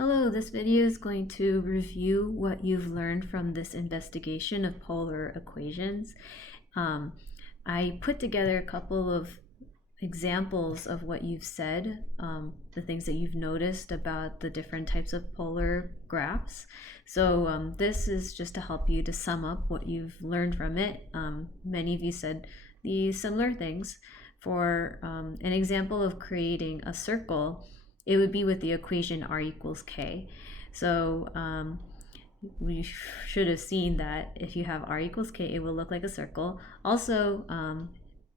Hello, this video is going to review what you've learned from this investigation of polar equations. I put together a couple of examples of what you've said, the things that you've noticed about the different types of polar graphs. So this is just to help you to sum up what you've learned from it. Many of you said these similar things. For an example of creating a circle, it would be with the equation r equals k. So we should have seen that if you have r equals k, it will look like a circle. Also,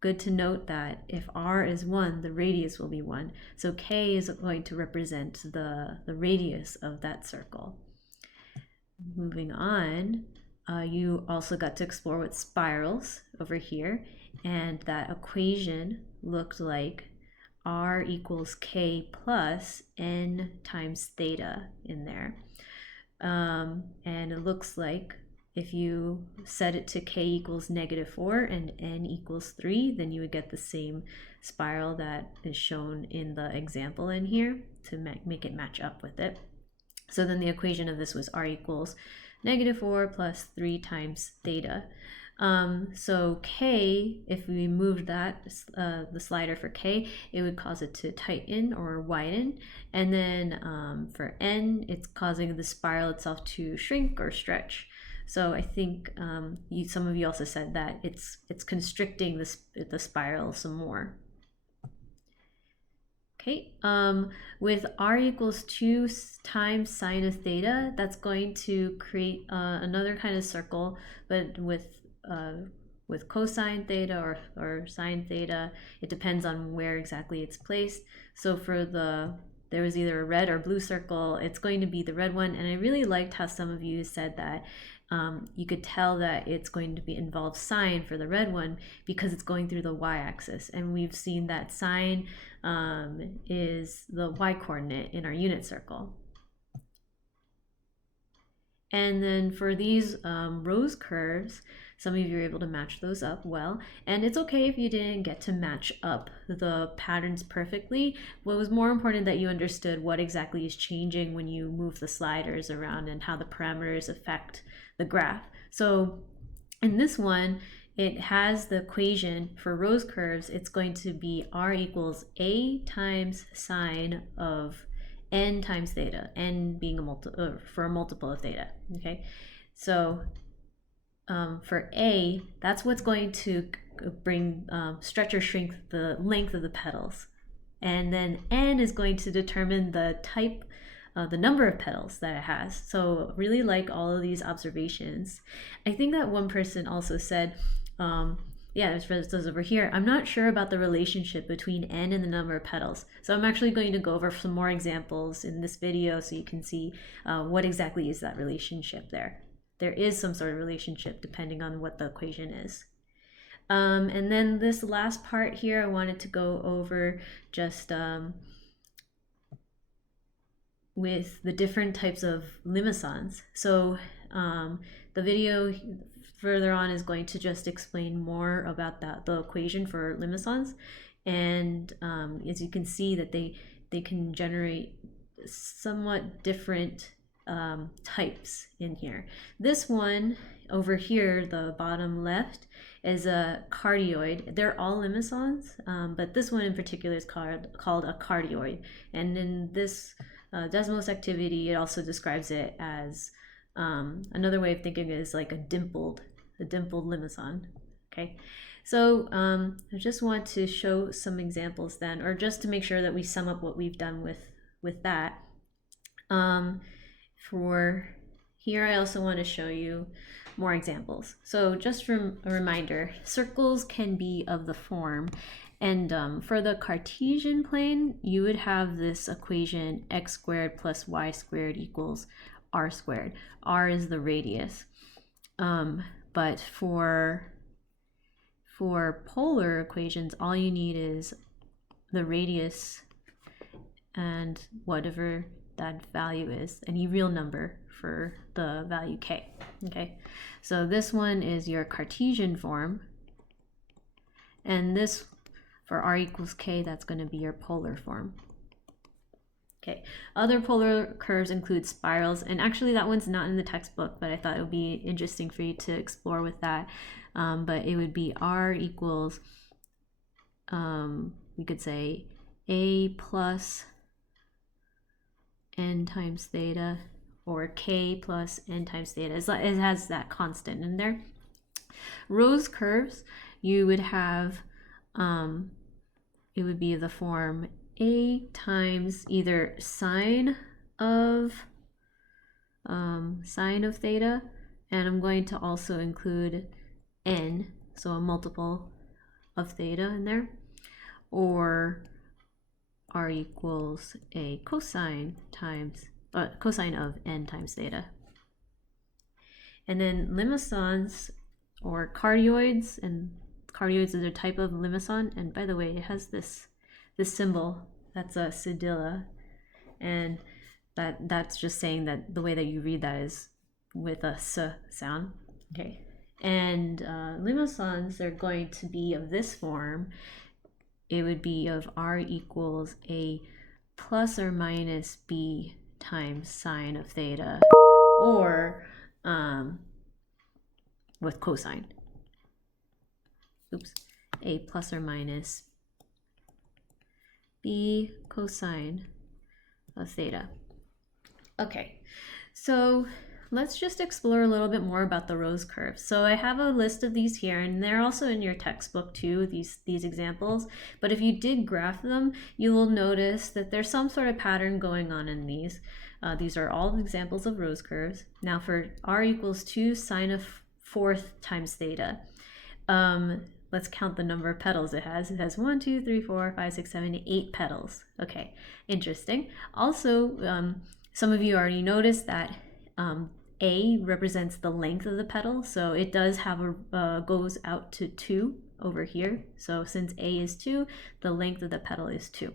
good to note that if r is 1, the radius will be 1. So k is going to represent the radius of that circle. Moving on, you also got to explore with spirals over here, and that equation looked like r equals k plus n times theta in there. And it looks like if you set it to k equals -4 and n equals 3, then you would get the same spiral that is shown in the example in here to make it match up with it. So then the equation of this was r equals -4 plus 3 times theta. So k, if we moved that, the slider for k, it would cause it to tighten or widen. And then for n, it's causing the spiral itself to shrink or stretch. So I think some of you also said that it's constricting the spiral some more. Okay, with r equals 2 times sine of theta, that's going to create another kind of circle, but with cosine theta or sine theta. It depends on where exactly it's placed. So for there was either a red or blue circle, it's going to be the red one. And I really liked how some of you said that you could tell that it's going to involve sine for the red one because it's going through the y-axis. And we've seen that sine is the y-coordinate in our unit circle. And then for these rose curves, some of you are able to match those up well. And it's okay if you didn't get to match up the patterns perfectly. What was more important that you understood what exactly is changing when you move the sliders around and how the parameters affect the graph. So in this one, it has the equation for rose curves. It's going to be r equals a times sine of n times theta, n being for a multiple of theta. Okay, so for a, that's what's going to bring stretch or shrink the length of the petals, and then n is going to determine the type, the number of petals that it has. So really like all of these observations. I think that one person also said, yeah, those over here, I'm not sure about the relationship between n and the number of petals. So I'm actually going to go over some more examples in this video so you can see what exactly is that relationship there. There is some sort of relationship depending on what the equation is. And then this last part here, I wanted to go over just with the different types of limicons. So the video further on is going to just explain more about the equation for limicons. And as you can see that they can generate somewhat different types in here. This one over here, the bottom left, is a cardioid. They're all limicons, but this one in particular is called a cardioid. And in this Desmos activity, it also describes it as another way of thinking is like a dimpled limicon. Okay, so I just want to show some examples then, or just to make sure that we sum up what we've done with that. For here, I also want to show you more examples. So just from a reminder, circles can be of the form, and for the Cartesian plane, you would have this equation x squared plus y squared equals r squared. R is the radius. But for polar equations, all you need is the radius and whatever that value is, any real number for the value k. Okay, so this one is your Cartesian form, and this for r equals k, that's going to be your polar form. Okay, other polar curves include spirals, and actually that one's not in the textbook, but I thought it would be interesting for you to explore with that. But it would be r equals, we could say a plus n times theta, or k plus n times theta. It has that constant in there. Rose curves, you would have, it would be the form a times either sine of theta, and I'm going to also include n, so a multiple of theta in there, or r equals a cosine of n times theta. And then limosons or cardioids, and cardioids is a type of limison, and by the way, it has this symbol that's a cedilla, and that's just saying that the way that you read that is with a s sound. Okay, and limosons are going to be of this form. It would be of r equals a plus or minus b times sine of theta, or with cosine. Oops, a plus or minus b cosine of theta. Okay, so let's just explore a little bit more about the rose curve. So I have a list of these here, and they're also in your textbook too, these examples. But if you did graph them, you will notice that there's some sort of pattern going on in these. These are all examples of rose curves. Now for r equals 2 sine of 4th times theta, let's count the number of petals it has. It has 1, 2, 3, 4, 5, 6, 7, 8 petals. Okay, interesting. Also, some of you already noticed that A represents the length of the petal, so it does have goes out to 2 over here. So since A is 2, the length of the petal is 2,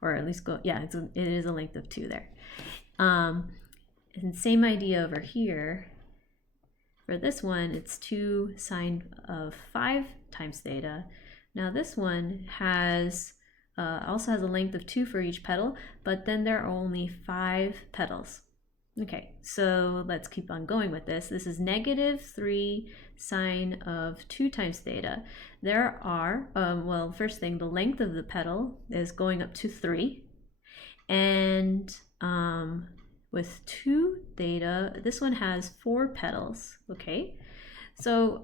or at least it is a length of 2 there. And same idea over here. For this one, it's 2 sine of 5 times theta. Now this one has also has a length of 2 for each petal, but then there are only 5 petals. Okay, so let's keep on going with this. This is negative 3 sine of 2 times theta. There are, well, first thing, the length of the petal is going up to 3. And with 2 theta, this one has 4 petals, okay? So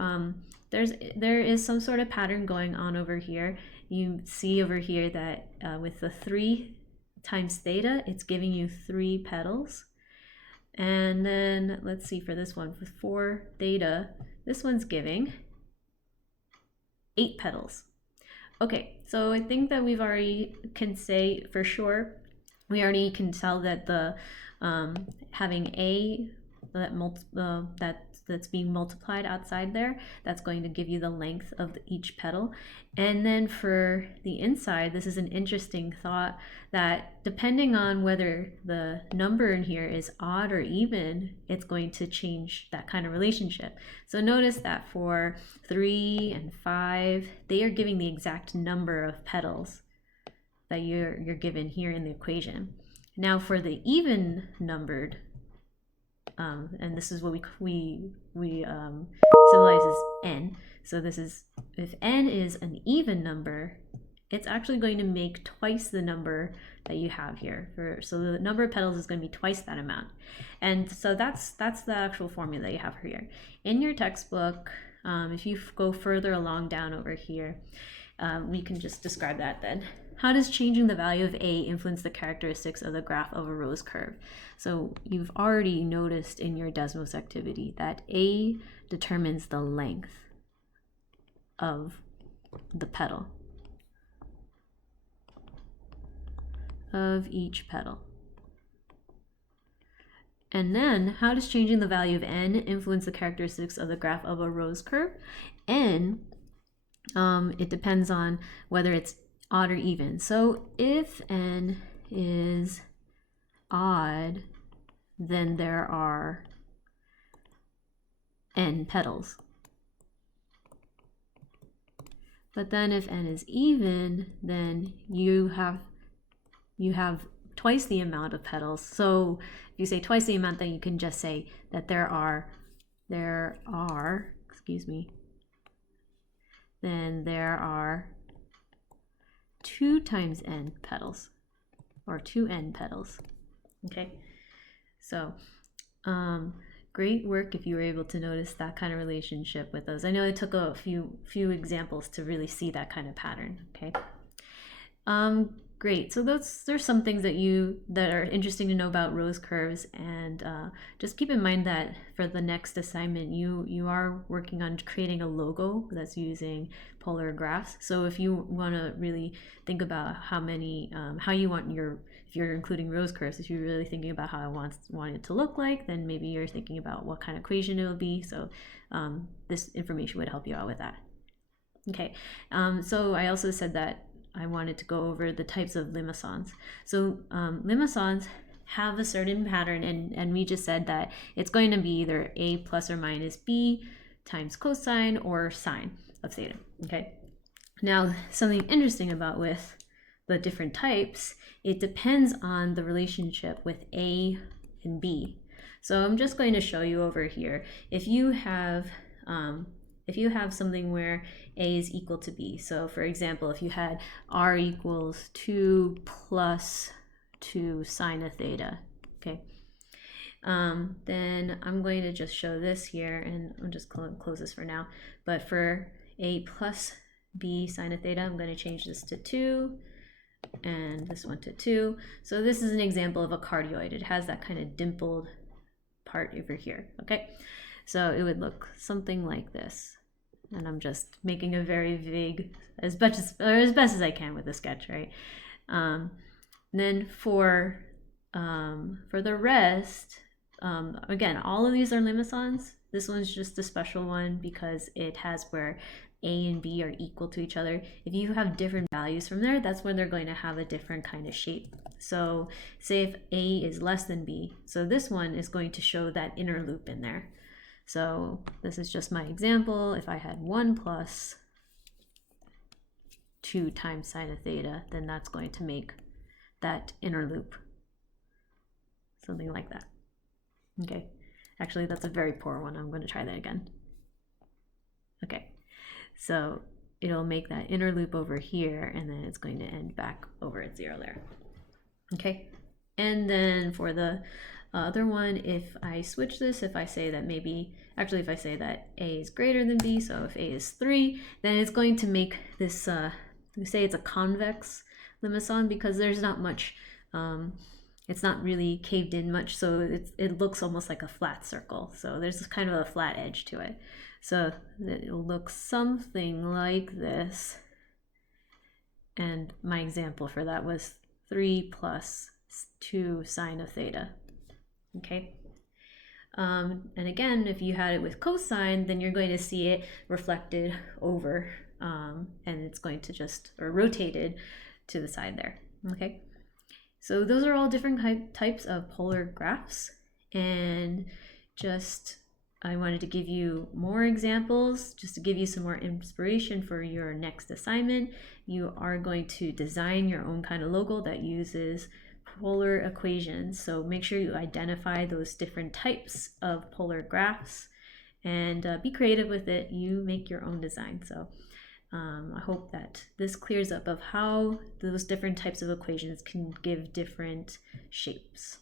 there is some sort of pattern going on over here. You see over here that with the 3 times theta, it's giving you 3 petals. And then let's see, for this one, with 4 theta, this one's giving 8 petals. Okay, so I think that we've already can say for sure, we already can tell that the having a that's being multiplied outside there, that's going to give you the length of each petal. And then for the inside, this is an interesting thought, that depending on whether the number in here is odd or even, it's going to change that kind of relationship. So notice that for 3 and 5, they are giving the exact number of petals that you're given here in the equation. Now for the even numbered, and this is what we symbolize as n. So this is, if n is an even number, it's actually going to make twice the number that you have here. So the number of petals is going to be twice that amount. And so that's the actual formula that you have here. In your textbook, if you go further along down over here, we can just describe that then. How does changing the value of A influence the characteristics of the graph of a rose curve? So you've already noticed in your Desmos activity that A determines the length of the petal, of each petal. And then, how does changing the value of n influence the characteristics of the graph of a rose curve? N, it depends on whether it's odd or even. So if n is odd, then there are n petals. But then if n is even, then you have twice the amount of petals. So if you say twice the amount, then you can just say that there are, then there are 2 times n petals, or 2n petals. Okay, so great work if you were able to notice that kind of relationship with those. I know it took a few examples to really see that kind of pattern. Okay. Great. So there's some things that are interesting to know about rose curves, and just keep in mind that for the next assignment, you are working on creating a logo that's using polar graphs. So if you want to really think about how you want if you're including rose curves, if you're really thinking about how I want it to look like, then maybe you're thinking about what kind of equation it will be. So this information would help you out with that. Okay. So I also said that I wanted to go over the types of limacons. So limacons have a certain pattern, and we just said that it's going to be either a plus or minus b times cosine or sine of theta. Okay. Now, something interesting about with the different types, it depends on the relationship with a and b. So I'm just going to show you over here. If you have something where a is equal to b, so for example, if you had r equals 2 plus 2 sine of theta, okay, then I'm going to just show this here, and I'll just close this for now. But for a plus b sine of theta, I'm going to change this to 2, and this one to 2. So this is an example of a cardioid. It has that kind of dimpled part over here, okay? So it would look something like this. And I'm just making a very vague, as best as I can with the sketch, right? Then for the rest, again, all of these are limacons. This one's just a special one because it has where a and b are equal to each other. If you have different values from there, that's when they're going to have a different kind of shape. So say if a is less than b, so this one is going to show that inner loop in there. So this is just my example. If I had 1 plus 2 times sine of theta, then that's going to make that inner loop. Something like that. Okay. Actually, that's a very poor one. I'm going to try that again. Okay. So it'll make that inner loop over here, and then it's going to end back over at 0 there. Okay. And then for the other one, if I switch this, if I say that if I say that a is greater than b, so if a is 3, then it's going to make this, we say it's a convex limacon because there's not much, it's not really caved in much, so it looks almost like a flat circle. So there's kind of a flat edge to it. So it'll look something like this. And my example for that was 3 plus 2 sine of theta. Okay. And again, if you had it with cosine, then you're going to see it reflected over, and it's going to just, or rotated to the side there. Okay. So those are all different types of polar graphs, and I wanted to give you more examples just to give you some more inspiration for your next assignment. You are going to design your own kind of logo that uses polar equations. So make sure you identify those different types of polar graphs and be creative with it. You make your own design. So I hope that this clears up of how those different types of equations can give different shapes.